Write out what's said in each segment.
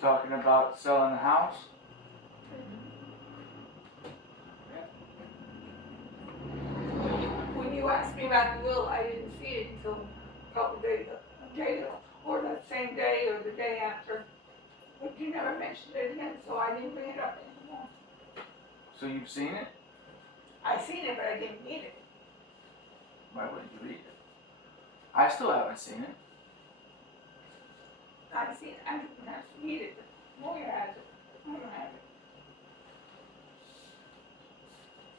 talking about selling the house? When you asked me about the will, I didn't see it until a couple days, a day or that same day or the day after. But you never mentioned it again, so I didn't bring it up anymore. So you've seen it? I seen it, but I didn't read it. Why wouldn't you read it? I still haven't seen it. I've seen it, I didn't have to read it, but lawyer has it. I don't have it.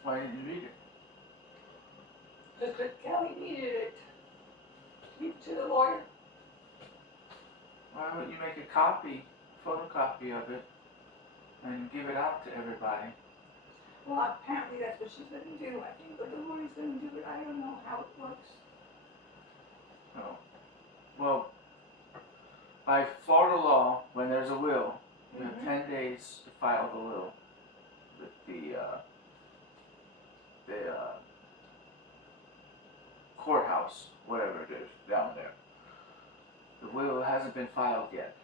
Why didn't you read it? Because Kelly needed it. Give it to the lawyer. Why wouldn't you make a copy, photocopy of it, and give it out to everybody? Well, apparently that's what she's gonna do. I think what the lawyer's gonna do, but I don't know how it works. No. Well, by Florida law, when there's a will, you have 10 days to file the will with the courthouse, whatever it is, down there. The will hasn't been filed yet.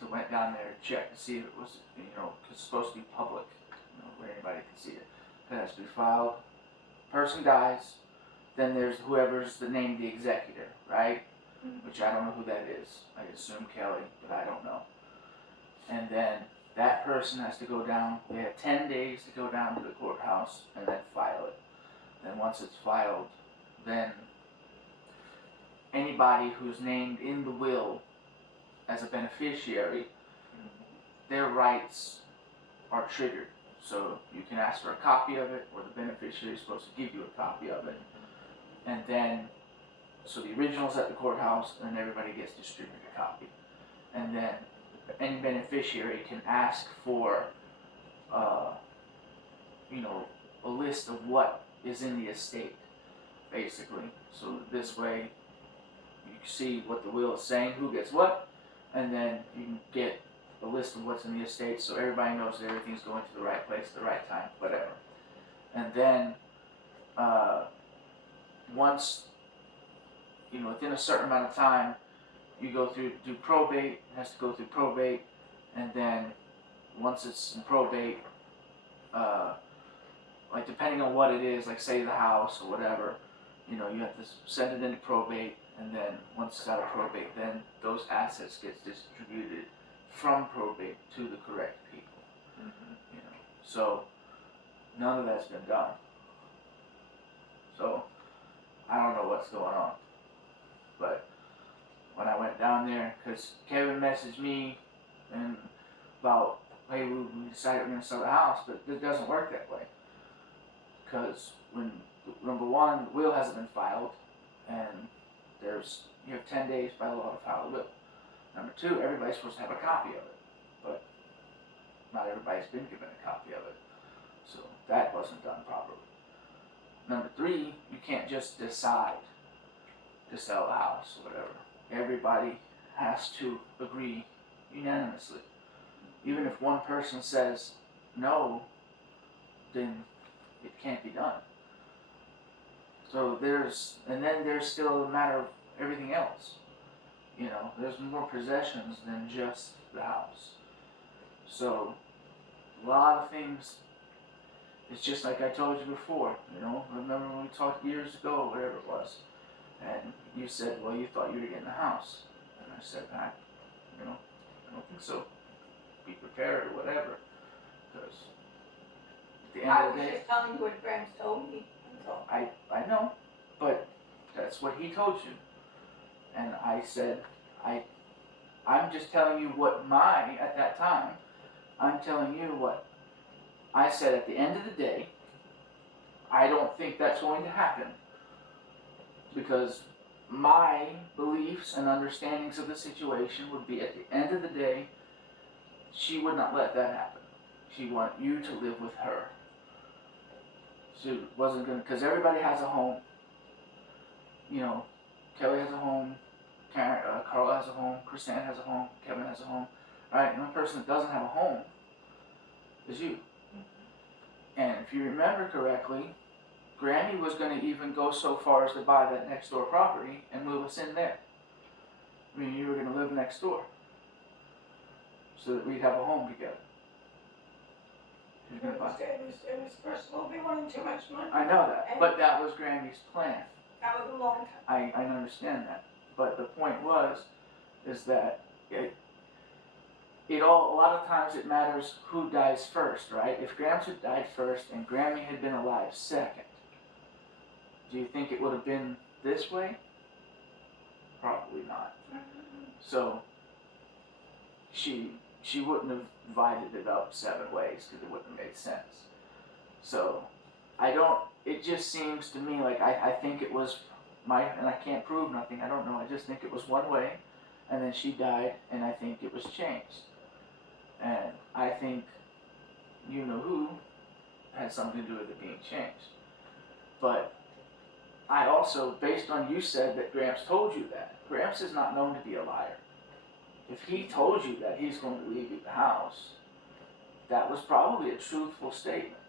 So I went down there and checked to see if it was, cause it's supposed to be public, where anybody can see it. It has to be filed. Person dies, then there's whoever's named the executor, right? Which I don't know who that is. I assume Kelly, but I don't know. And then that person has to go down. They have 10 days to go down to the courthouse and then file it. Then once it's filed, then anybody who's named in the will as a beneficiary, their rights are triggered. So you can ask for a copy of it, or the beneficiary is supposed to give you a copy of it. And then, so the original's at the courthouse, and then everybody gets distributed a copy. And then any beneficiary can ask for, a list of what is in the estate, basically. So this way, you can see what the will is saying, who gets what, and then you can get a list of what's in the estate, so everybody knows that everything's going to the right place at the right time, whatever. And then, once, within a certain amount of time, you go through, do probate, it has to go through probate, and then once it's in probate, like depending on what it is, like say the house or whatever, you have to send it into probate, and then once it's out of probate, then those assets get distributed from probate to the correct people. So none of that's been done. So I don't know what's going on. But when I went down there, because Kevin messaged me and about, hey, we decided we're going to sell the house, but it doesn't work that way. Because when, number one, the will hasn't been filed, and you have 10 days by law to file a will. Number two, everybody's supposed to have a copy of it, but not everybody's been given a copy of it. So that wasn't done properly. Number three, you can't just decide to sell the house or whatever. Everybody has to agree unanimously. Even if one person says no, then it can't be done. So then there's still a matter of everything else. There's more possessions than just the house. So a lot of things, it's just like I told you before, remember when we talked years ago or whatever it was, and you said, well, you thought you were getting a house, and I said, I don't think so. Be prepared or whatever, because at the end I of the was day, just telling you what Grams told me. I know, but that's what he told you, and I said, I'm just telling you at that time, I'm telling you what I said at the end of the day. I don't think that's going to happen, because my beliefs and understandings of the situation would be, at the end of the day, she would not let that happen. She wanted you to live with her. She wasn't going to, because everybody has a home. Kelly has a home, Carla has a home, Chrisanne has a home, Kevin has a home, right? And the only person that doesn't have a home is you. And if you remember correctly, Granny was going to even go so far as to buy that next door property and move us in there. You were going to live next door. so that we'd have a home together. She was gonna buy. It was first of all, they wanted too much money. I know that, but that was Grammy's plan. That was a long time. I understand that, but the point is that a lot of times it matters who dies first, right? If Grams had died first and Grammy had been alive second, do you think it would have been this way? Probably not. So she wouldn't have divided it up 7 ways because it wouldn't have made sense. So it just seems to me like I think it was and I can't prove nothing, I don't know, I just think it was one way, and then she died, and I think it was changed. And I think you know who had something to do with it being changed. But I also, based on you said that Gramps told you that, Gramps is not known to be a liar. If he told you that he's going to leave you the house, that was probably a truthful statement.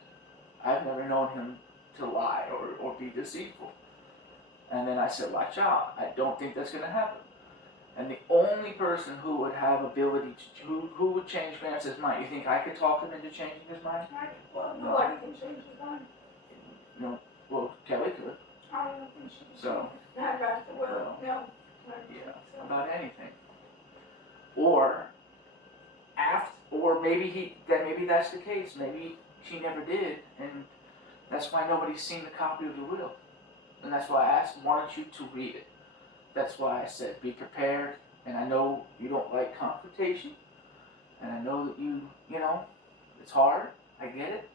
I've never known him to lie or be deceitful. And then I said, watch out, I don't think that's going to happen. And the only person who would have ability to, who would change Gramps' mind, you think I could talk him into changing his mind? Well, nobody can change his mind. No, well, Kelly could. I don't think she can. So. Not about the will, no. Yeah, about anything. Or maybe that's the case. Maybe she never did, and that's why nobody's seen the copy of the will. And that's why I wanted you to read it. That's why I said be prepared, and I know you don't like confrontation, and I know that you know, it's hard, I get it,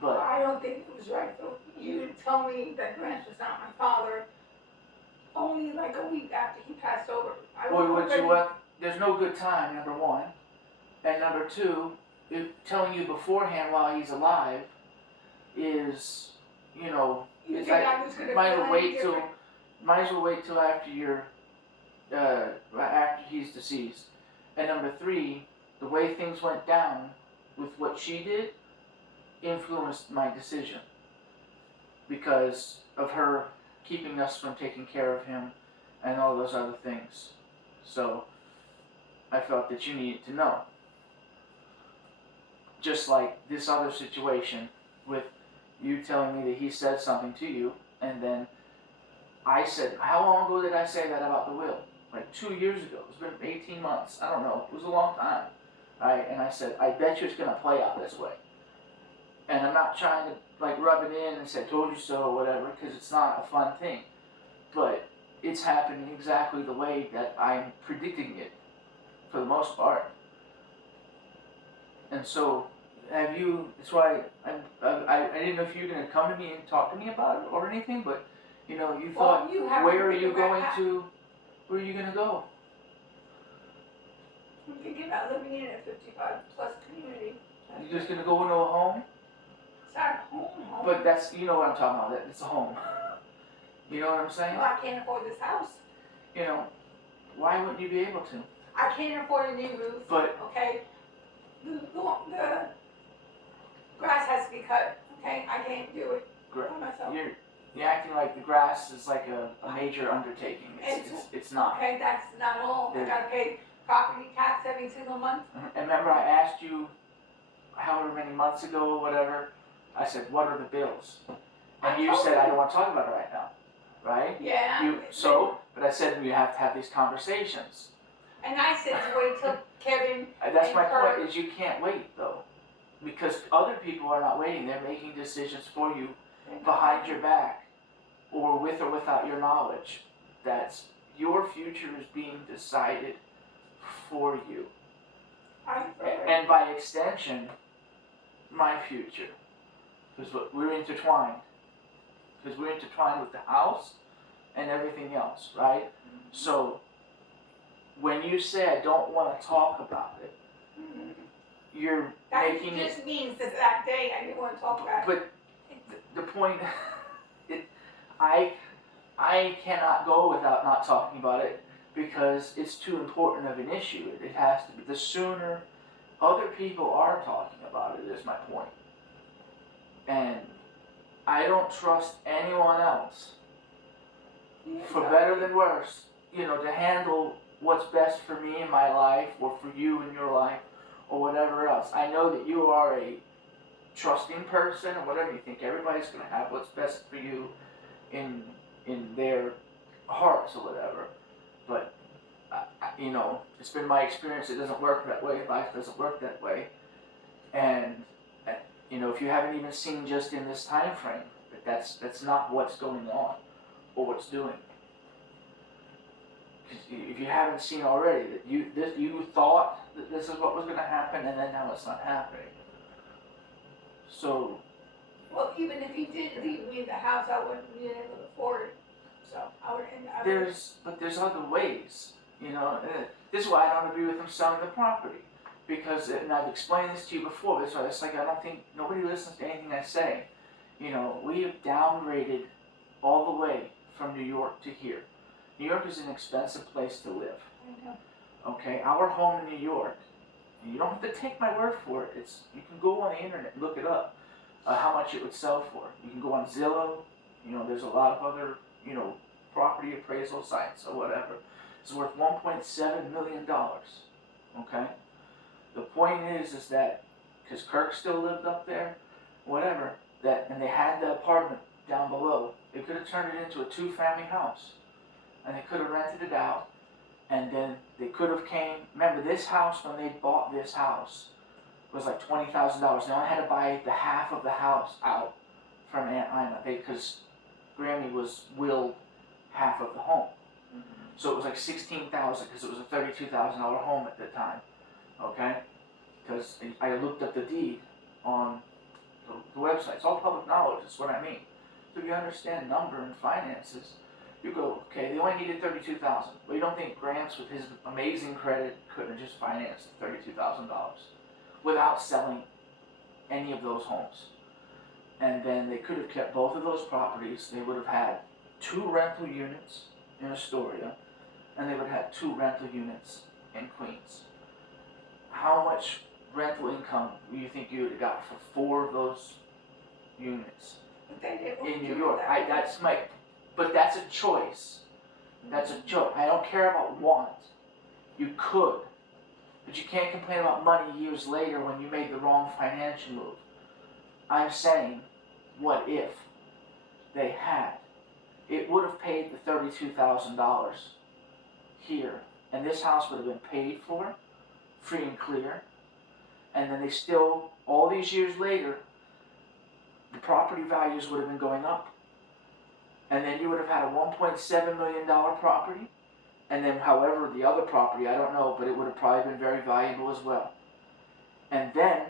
but I don't think it was right for you to tell me that Grant was not my father only like a week after he passed over. There's no good time, number one, and number two, telling you beforehand while he's alive is, it's like, might as well wait till after he's deceased. And number three, the way things went down with what she did influenced my decision because of her keeping us from taking care of him and all those other things. So I felt that you needed to know. Just like this other situation with you telling me that he said something to you, and then I said, how long ago did I say that about the will? Like 2 years ago. It's been 18 months. I don't know. It was a long time. Right? And I said, I bet you it's going to play out this way. And I'm not trying to like rub it in and say, told you so or whatever, because it's not a fun thing. But it's happening exactly the way that I'm predicting it for the most part. And so, that's why I didn't know if you were going to come to me and talk to me about it or anything, but you thought, where are you going to go? I'm thinking about living in a 55 plus community. You're just going to go into a home? It's not a home. But that's, you know what I'm talking about, it's a home. You know what I'm saying? Well, I can't afford this house. Why wouldn't you be able to? I can't afford a new roof. But, okay? The grass has to be cut, okay? I can't do it for myself. You're acting like the grass is like a major undertaking. It's not. Okay, that's not all. I gotta pay property tax every single month. And remember I asked you however many months ago or whatever, I said, what are the bills? And you said, I don't want to talk about it right now. Right? Yeah. But I said we have to have these conversations. And I said to wait till Kevin. That's my point, is you can't wait though. Because other people are not waiting, they're making decisions for you behind your back. Or with or without your knowledge. That's your future is being decided for you. And by extension, my future. Because we're intertwined. Because we're intertwined with the house and everything else, right? So, when you say I don't want to talk about it, you're making it... That just means that day I didn't want to talk about it. But the point... I cannot go without not talking about it because it's too important of an issue. It has to be. The sooner other people are talking about it is my point. And I don't trust anyone else, for better than worse, to handle what's best for me in my life or for you in your life or whatever else. I know that you are a trusting person or whatever. You think everybody's going to have what's best for you in their hearts or whatever. But you know, it's been my experience. It doesn't work that way. Life doesn't work that way. And you know, if you haven't even seen just in this time frame, that's not what's going on or what's doing. If you haven't seen already that you thought that this is what was going to happen, and then now it's not happening. So. Well, even if he did leave me the house, I wouldn't be able to afford it. So I would. There's other ways, you know. This is why I don't agree with him selling the property, because, and I've explained this to you before. That's why it's like I don't think nobody listens to anything I say. You know, we have downgraded all the way from New York to here. New York is an expensive place to live. Okay, our home in New York, and you don't have to take my word for it. You can go on the internet and look it up, how much it would sell for. You can go on Zillow. You know, there's a lot of other, you know, property appraisal sites or whatever. It's worth $1.7 million. Okay, the point is that because Kirk still lived up there, whatever, and they had the apartment down below, they could have turned it into a 2-family house. And they could have rented it out, and then they could have remember this house, when they bought this house, was like $20,000. They only had to buy the half of the house out from Aunt Ina, because Grammy was willed half of the home. So it was like $16,000, because it was a $32,000 home at the time, okay? Because I looked up the deed on the website. It's all public knowledge, that's what I mean. So if you understand number and finances, you go, okay, they only needed $32,000. Well, you don't think Gramps, with his amazing credit, couldn't have just financed $32,000 without selling any of those homes? And then they could have kept both of those properties. They would have had 2 rental units in Astoria, and they would have had 2 rental units in Queens. How much rental income do you think you would have got for 4 of those units in New York? But that's a choice. That's a choice. I don't care about want. You could. But you can't complain about money years later when you made the wrong financial move. I'm saying, what if they had? It would have paid the $32,000 here. And this house would have been paid for, free and clear. And then they still, all these years later, the property values would have been going up. And then you would have had a $1.7 million property, and then however the other property, I don't know, but it would have probably been very valuable as well. And then,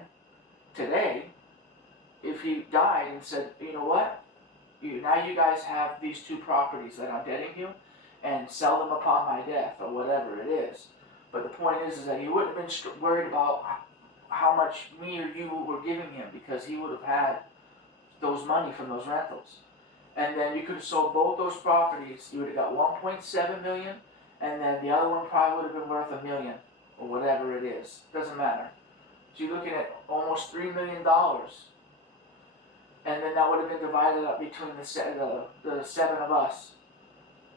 today, if he died and said, you know what, now you guys have these 2 properties that I'm getting you, and sell them upon my death, or whatever it is. But the point is that he wouldn't have been worried about how much me or you were giving him, because he would have had those money from those rentals. And then you could have sold both those properties. You would have got $1.7 million, and then the other one probably would have been worth $1 million, or whatever it is. Doesn't matter. So you're looking at almost $3 million, and then that would have been divided up between the 7 of us,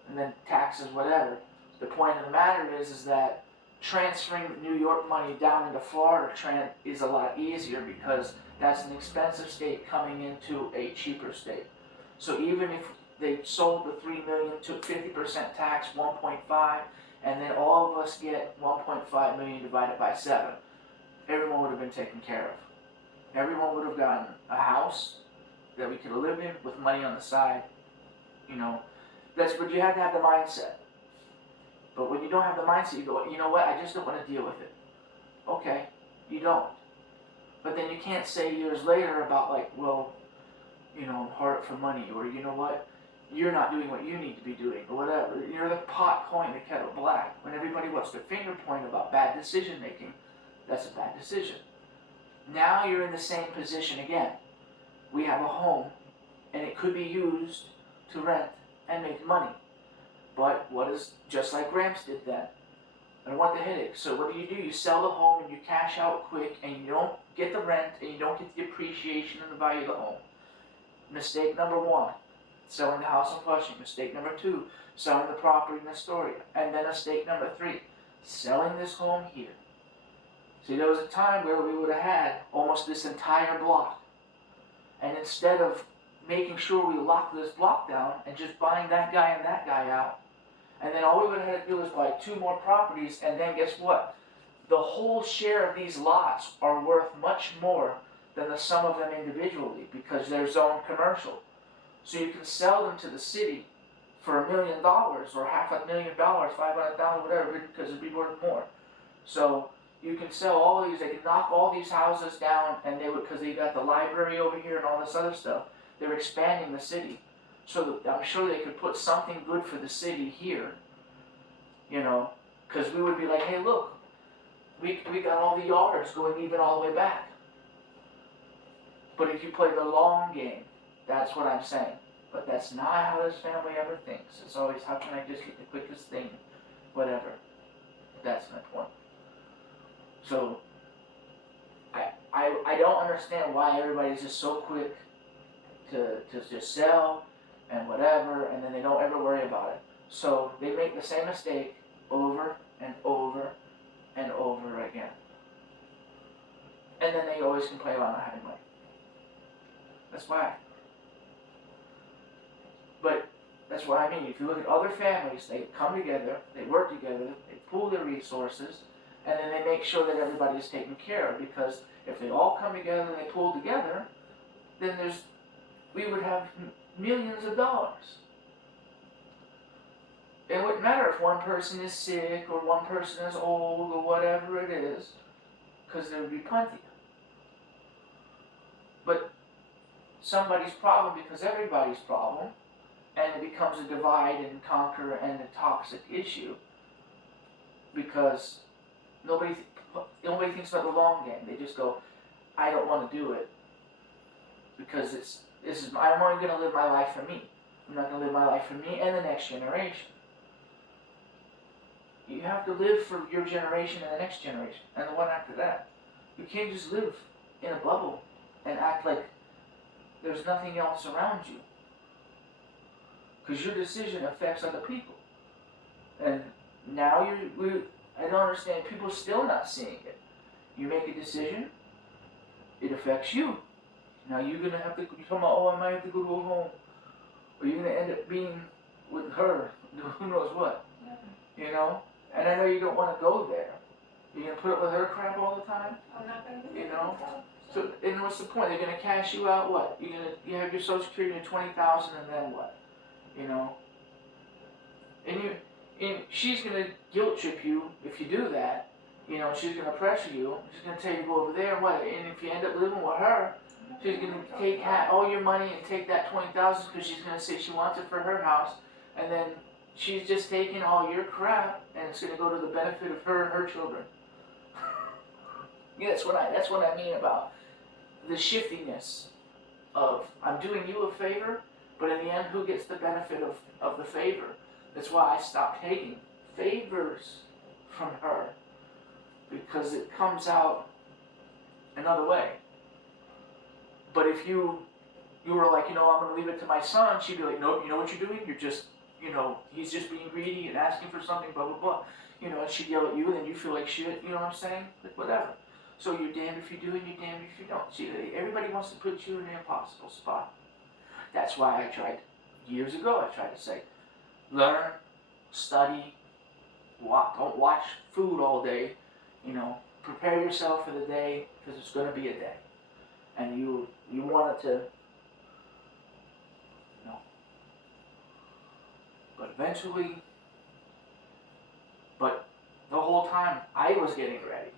and then taxes, whatever. The point of the matter is that transferring New York money down into Florida is a lot easier, because that's an expensive state coming into a cheaper state. So even if they sold the $3 million to 50% tax, 1.5, and then all of us get 1.5 million divided by 7, everyone would have been taken care of. Everyone would have gotten a house that we could live in with money on the side. You know, that's what you have to have the mindset. But when you don't have the mindset, you go, you know what, I just don't want to deal with it. Okay, you don't. But then you can't say years later about like, well, you know, I'm hard for money, or you know what, you're not doing what you need to be doing, or whatever. You're the pot calling the kettle black. When everybody wants to finger point about bad decision making, that's a bad decision. Now you're in the same position again. We have a home, and it could be used to rent and make money. But what is, just like Gramps did then, I don't want the headache. So what do? You sell the home and you cash out quick, and you don't get the rent, and you don't get the appreciation and the value of the home. Mistake number 1, selling the house in Flushing. Mistake number 2, selling the property in Astoria. And then mistake number 3, selling this home here. See, there was a time where we would have had almost this entire block. And instead of making sure we locked this block down and just buying that guy and that guy out, and then all we would have had to do is buy 2 more properties, and then guess what? The whole share of these lots are worth much more than the sum of them individually because they're zoned commercial. So you can sell them to the city for $1 million or $500,000, $500,000, whatever, because it'd be worth more. So you can sell all these, they can knock all these houses down, and they would, because they got the library over here and all this other stuff. They're expanding the city. So I'm sure they could put something good for the city here, you know, because we would be like, hey, look, we got all the yards going even all the way back. But if you play the long game, that's what I'm saying. But that's not how this family ever thinks. It's always, how can I just get the quickest thing, whatever. That's my point. So, I don't understand why everybody's just so quick to just sell and whatever, and then they don't ever worry about it. So they make the same mistake over and over and over again. And then they always complain about not having money. That's why. But that's what I mean. If you look at other families, they come together, they work together, they pool their resources, and then they make sure that everybody is taken care of. Because if they all come together and they pool together, then we would have millions of dollars. It wouldn't matter if one person is sick or one person is old or whatever it is, because there would be plenty. But somebody's problem becomes everybody's problem, and it becomes a divide and conquer and a toxic issue because nobody thinks about the long game. They just go, I don't want to do it because I'm only going to live my life for me. I'm not going to live my life for me and the next generation. You have to live for your generation and the next generation and the one after that. You can't just live in a bubble and act like there's nothing else around you. Because your decision affects other people. And now I don't understand, people still not seeing it. You make a decision, it affects you. Now you're going to have to, you're talking about, oh, I might have to go to a home. Or you're going to end up being with her, who knows what. You know? And I know you don't want to go there. You're going to put up with her crap all the time? I'm not going to. You know? So, and what's the point? They're going to cash you out, what? You have your Social Security, your $20,000, and then what? You know? And she's going to guilt trip you if you do that. You know, she's going to pressure you. She's going to tell you to go over there and what? And if you end up living with her, she's going to take all your money and take that $20,000 because she's going to say she wants it for her house. And then she's just taking all your crap and it's going to go to the benefit of her and her children. Yeah, that's what I mean about the shiftiness of I'm doing you a favor, but in the end, who gets the benefit of the favor? That's why I stopped taking favors from her, because it comes out another way. But if you were like, I'm going to leave it to my son, she'd be like, no, you know what you're doing? You're just, he's just being greedy and asking for something, blah, blah, blah. And she'd yell at you, and then you feel like shit, you know what I'm saying? Like, whatever. So you're damned if you do and you're damned if you don't. See, everybody wants to put you in an impossible spot. That's why I tried, years ago, I tried to say, learn, study, don't watch food all day, prepare yourself for the day, because it's going to be a day. And you want it to, but eventually, but the whole time I was getting ready.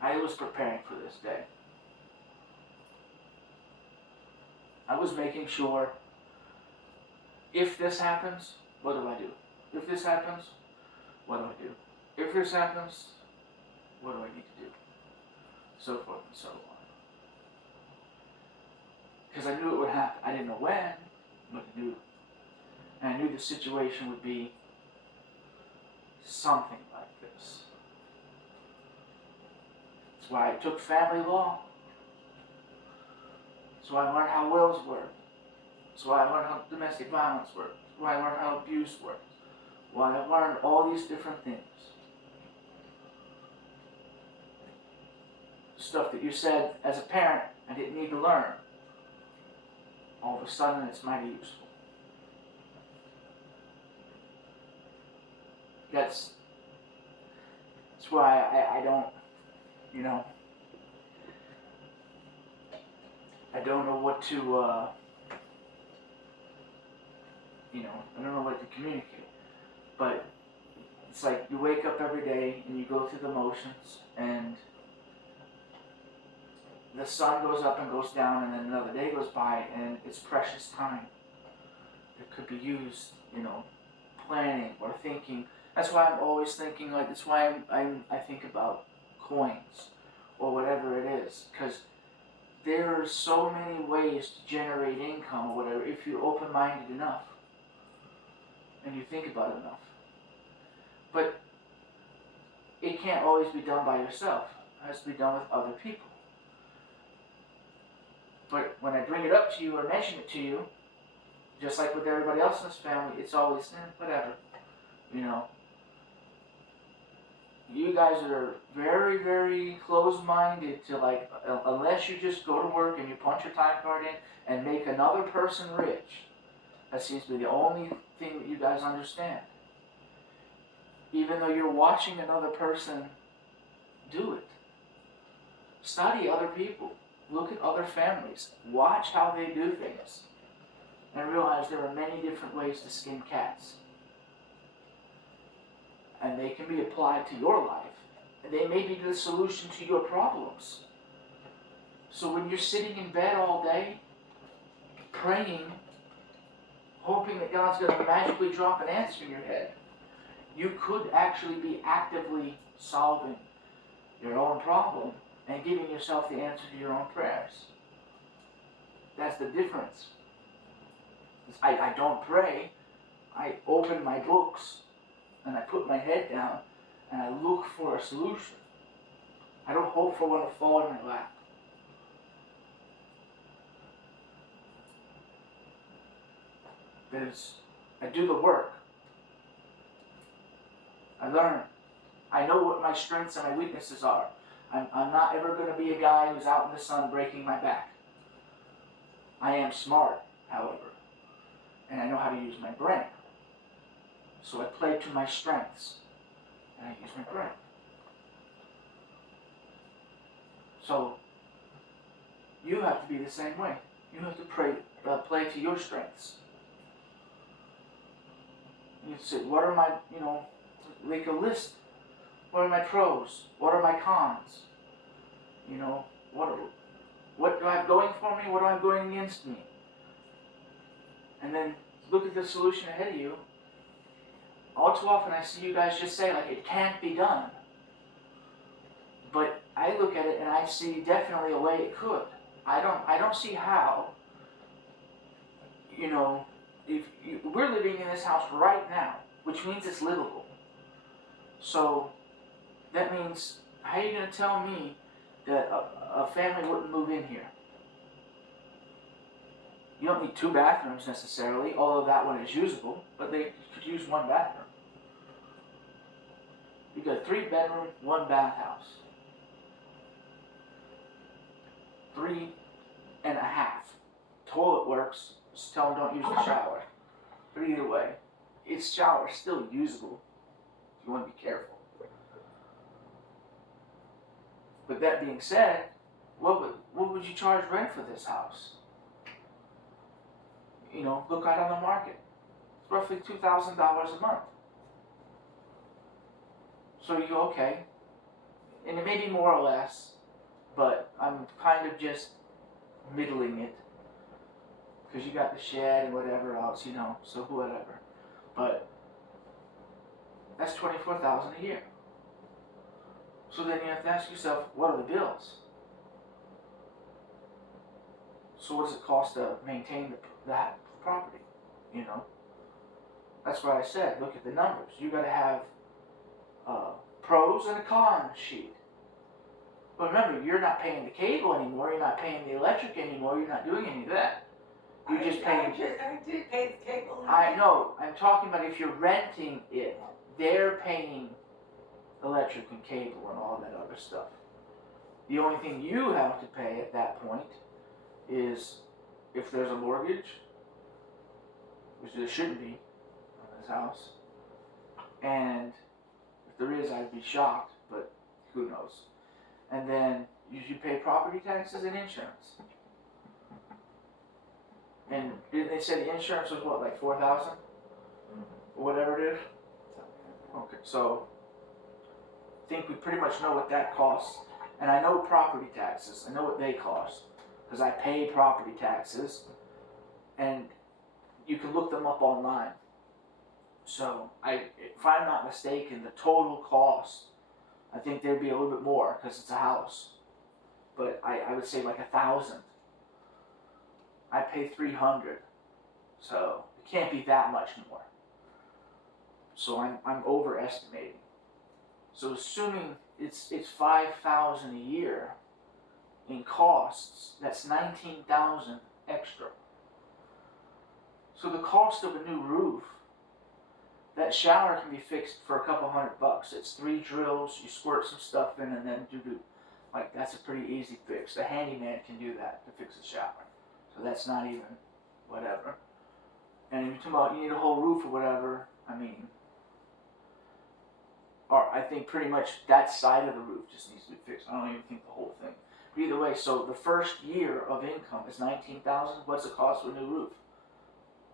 I was preparing for this day. I was making sure, if this happens, what do I do? If this happens, what do I do? If this happens, what do I need to do? So forth and so on. Because I knew it would happen. I didn't know when, but I knew. And I knew the situation would be something like this. That's why I took family law. That's why I learned how wills work. That's why I learned how domestic violence works. That's why I learned how abuse works. Why I learned all these different things. stuff that you said as a parent I didn't need to learn, all of a sudden it's mighty useful. That's why I don't, you know, I don't know what to, you know, I don't know what to communicate. But it's like you wake up every day and you go through the motions, and the sun goes up and goes down, and then another day goes by, and it's precious time. It could be used, you know, planning or thinking. That's why I'm always thinking, like, that's why I think about coins or whatever it is, because there are so many ways to generate income or whatever if you're open-minded enough and you think about it enough. But it can't always be done by yourself. It has to be done with other people. But when I bring it up to you or mention it to you, just like with everybody else in this family, it's always, whatever, you know. You guys are very, very close-minded to, like, unless you just go to work and you punch your time card in and make another person rich. That seems to be the only thing that you guys understand. Even though you're watching another person do it. Study other people. Look at other families. Watch how they do things. And realize there are many different ways to skin cats. And they can be applied to your life. And they may be the solution to your problems. So when you're sitting in bed all day, praying, hoping that God's going to magically drop an answer in your head, you could actually be actively solving your own problem and giving yourself the answer to your own prayers. That's the difference. I don't pray. I open my books and I put my head down and I look for a solution. I don't hope for one to fall in my lap. I do the work. I learn. I know what my strengths and my weaknesses are. I'm not ever going to be a guy who's out in the sun breaking my back. I am smart, however, and I know how to use my brain. So I play to my strengths, and I use my brain. So you have to be the same way. You have to play to your strengths. You say, what are my, make a list. What are my pros? What are my cons? What do I have going for me? What do I have going against me? And then look at the solution ahead of you. All too often I see you guys just say, like, it can't be done. But I look at it and I see definitely a way it could. I don't see how, we're living in this house right now, which means it's livable. So that means, how are you going to tell me that a family wouldn't move in here? You don't need 2 bathrooms necessarily, although that one is usable, but they could use 1 bathroom. You got 3-bedroom, 1-bathhouse. 3.5. Toilet works, just tell them don't use the shower. But either way, its shower is still usable. You want to be careful. But that being said, what would you charge rent for this house? Look out on the market. It's roughly $2,000 a month. So you go, okay. And it may be more or less, but I'm kind of just middling it. Because you got the shed and whatever else, so whatever. But that's $24,000 a year. So then you have to ask yourself, what are the bills? So what does it cost to maintain that property? That's why I said, look at the numbers. You got to have pros and a con sheet. But remember, you're not paying the cable anymore. You're not paying the electric anymore. You're not doing any of that. You're just paying. I did pay the cable. I know. I'm talking about if you're renting it, they're paying electric and cable and all that other stuff. The only thing you have to pay at that point is if there's a mortgage, which there shouldn't be on this house, and if there is, I'd be shocked, but who knows. And then you pay property taxes and insurance. And didn't they say the insurance was what, like $4,000? Or whatever it is? Okay, so I think we pretty much know what that costs. And I know property taxes, I know what they cost, because I pay property taxes, and you can look them up online. So if I'm not mistaken, the total cost, I think there'd be a little bit more, because it's a house. But I would say like $1,000. I pay $300, so it can't be that much more. So I'm overestimating. So assuming it's $5,000 a year in costs, that's $19,000 extra. So the cost of a new roof, that shower can be fixed for a couple $100. It's 3 drills, you squirt some stuff in, and then like that's a pretty easy fix. The handyman can do that to fix a shower. So that's not even whatever. And if you're talking about you need a whole roof or whatever, I mean, or I think pretty much that side of the roof just needs to be fixed. I don't even think the whole thing. But either way, so the first year of income is $19,000. What's the cost of a new roof?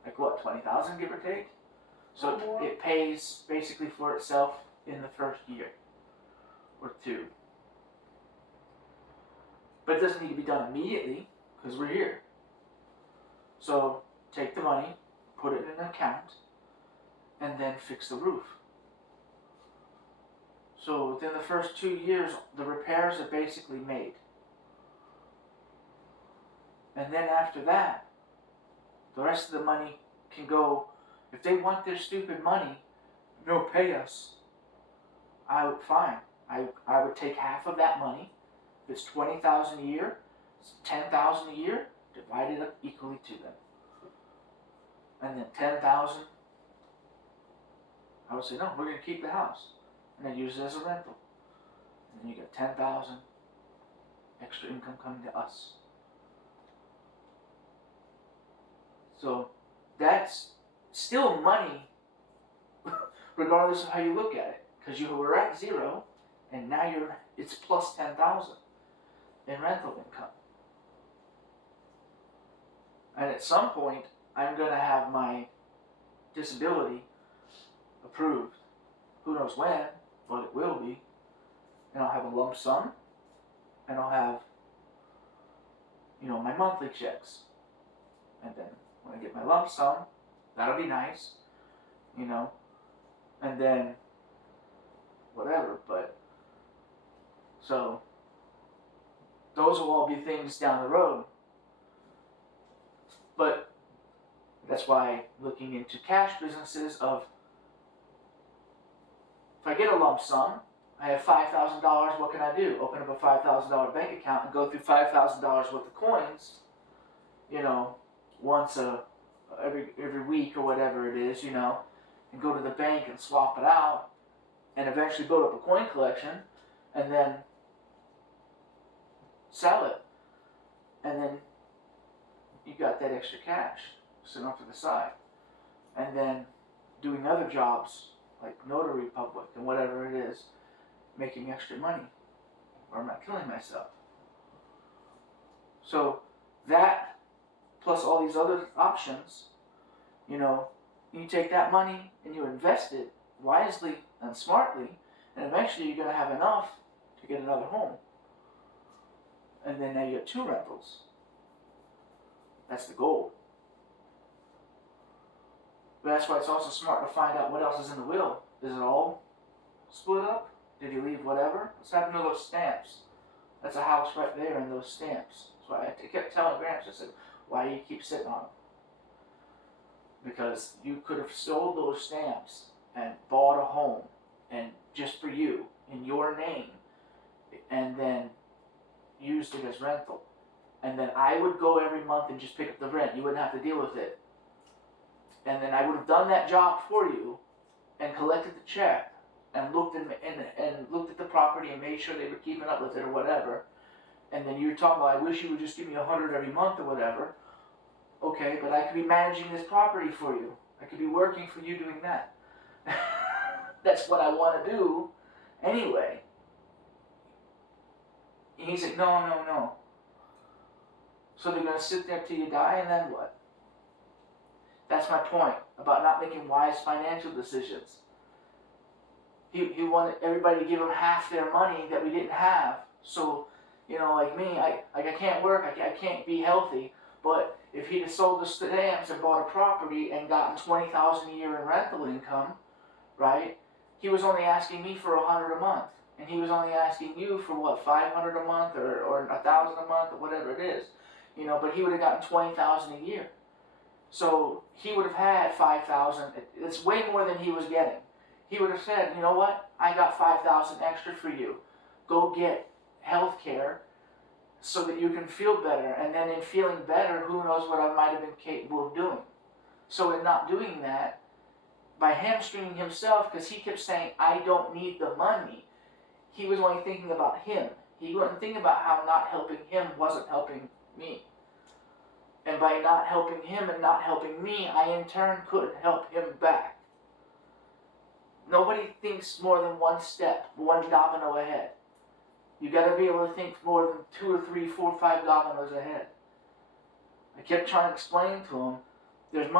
Like what, $20,000 give or take? So it pays basically for itself in the first year or 2. But it doesn't need to be done immediately because we're here. So take the money, put it in an account, and then fix the roof. So within the first 2 years, the repairs are basically made. And then after that, the rest of the money can go, if they want their stupid money, they'll pay us. Fine. I would take half of that money. If it's $20,000 a year, it's $10,000 a year, divide it up equally to them. And then $10,000, I would say, no, we're going to keep the house. And then use it as a rental. And then you get $10,000 extra income coming to us. So that's still money, regardless of how you look at it. Because you were at 0, and now it's plus $10,000 in rental income. And at some point, I'm going to have my disability approved. Who knows when, but it will be. And I'll have a lump sum, and I'll have, my monthly checks. And then when I get my lump sum, that'll be nice, and then whatever, but so those will all be things down the road. But that's why looking into cash businesses of, if I get a lump sum, I have $5,000, what can I do? Open up a $5,000 bank account and go through $5,000 worth of coins, once every week or whatever it is, and go to the bank and swap it out, and eventually build up a coin collection, and then sell it, and then you got that extra cash sitting off to the side, and then doing other jobs like notary public and whatever it is, making extra money, or I'm not killing myself. So that, plus all these other options, you take that money and you invest it wisely and smartly, and eventually you're going to have enough to get another home. And then now you have 2 rentals. That's the goal. But that's why it's also smart to find out what else is in the will. Is it all split up? Did he leave whatever? What's happened to those stamps? That's a house right there in those stamps. So I kept telling Gramps, I said, why do you keep sitting on them? Because you could have sold those stamps and bought a home, and just for you, in your name, and then used it as rental. And then I would go every month and just pick up the rent. You wouldn't have to deal with it. And then I would have done that job for you and collected the check and looked at the property and made sure they were keeping up with it or whatever. And then you're talking about, I wish you would just give me $100 every month or whatever. Okay, but I could be managing this property for you. I could be working for you doing that. That's what I want to do anyway. And he said, no. So they're going to sit there till you die, and then what? That's my point about not making wise financial decisions. He wanted everybody to give him half their money that we didn't have. So, like me, I can't work, I can't be healthy. But if he'd have sold the stamps and bought a property and gotten $20,000 a year in rental income, right? He was only asking me for $100 a month, and he was only asking you for what, $500 a month or $1,000 a month or whatever it is, But he would have gotten $20,000 a year, so he would have had $5,000. It's way more than he was getting. He would have said, you know what? I got $5,000 extra for you. Go get health care so that you can feel better, and then in feeling better, who knows what I might have been capable of doing. So in not doing that, by hamstringing himself, because he kept saying, I don't need the money, he was only thinking about him. He wasn't thinking about how not helping him wasn't helping me. And by not helping him and not helping me, I in turn could help him back. Nobody thinks more than one step, one domino ahead. You got to be able to think more than 2 or 3, 4, 5 dominoes ahead. I kept trying to explain to him, there's money